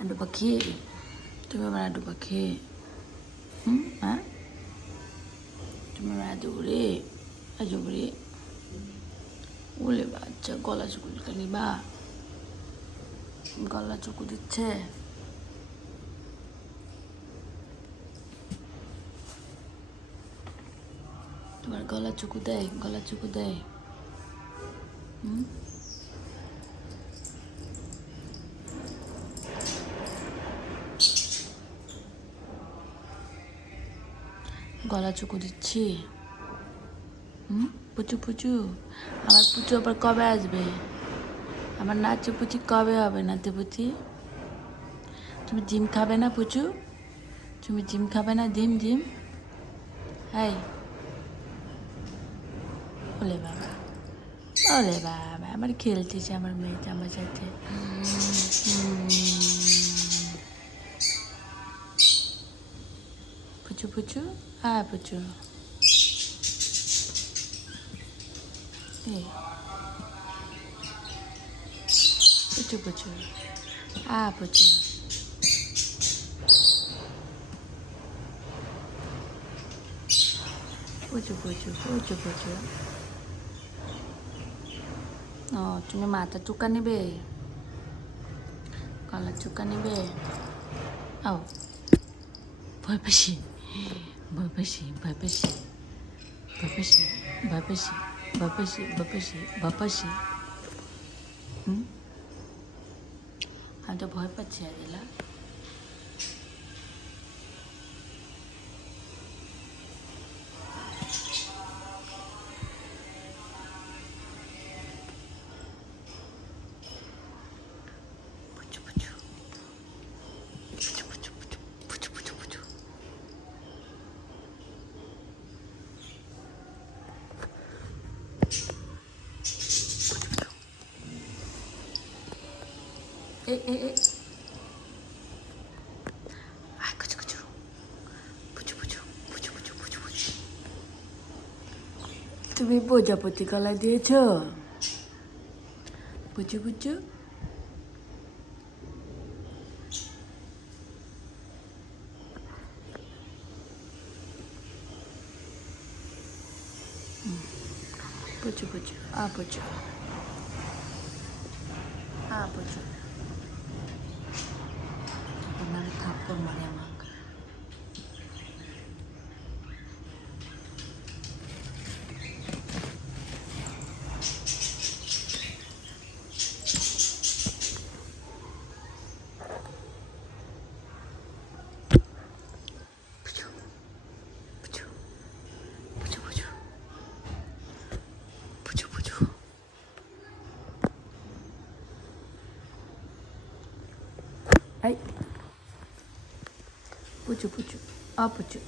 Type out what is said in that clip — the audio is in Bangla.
আড্ডু পাখি, তুমি আমার আড্ডু পাখি। হ্যাঁ, তুমি আমার আদুরে আজুবরে। ওলে বাচ্চা গলা চুকুলকানি বা গলা চুকু দিচ্ছে। তোমার গলা চুকু দেয়, গলা চুকু দেয়। গলা চুকু দিচ্ছি। পুচু পুচু, আমার পুচু আবার কবে আসবে? আমার নাচু পুচি কবে হবে নাতে পুচি? তুমি ডিম খাবে না পুচু? তুমি ডিম খাবে না? ডিম ডিম। হাই, ওলে বাবা, ওলে বাবা, আমার খেলতেছে আমার মেয়েটা আমার সাথে। পুচু পুচু, হ্যাঁ পুচু। এই পুচু পুচু, হ্যাঁ পুচু। পুচু পুচু পুচু পুচু। ও, তুমি মাথা চুকা নেবে, গলা চুকা নেবে? ও, ভয় পেশি, ভয় পেশি, ভয় পেশি, ভয় পেশি, ভয় পেশি, ভয় পেশি, ভয় পেশি, ভয় পেশি। আমি তো ভয় পাচ্ছি আদিলা। পুচু পুচু, পুচু পুচু, পুচু পুচু, পুচু পুচু। এ কুচু কুচু, পুচু পুচু, পুচু পুচু, পুচু পুচু। তুমি প্রজাপতি গলা দিয়েছ? পুচু পুচু। পুচু পুচু, পুচু, পুচু। আপনার থাপ্পড় মারে আমাকে। পুচু পুচু, পুচু পুচু, পুচু পুচু। এই পুচু পুচু, পুচু।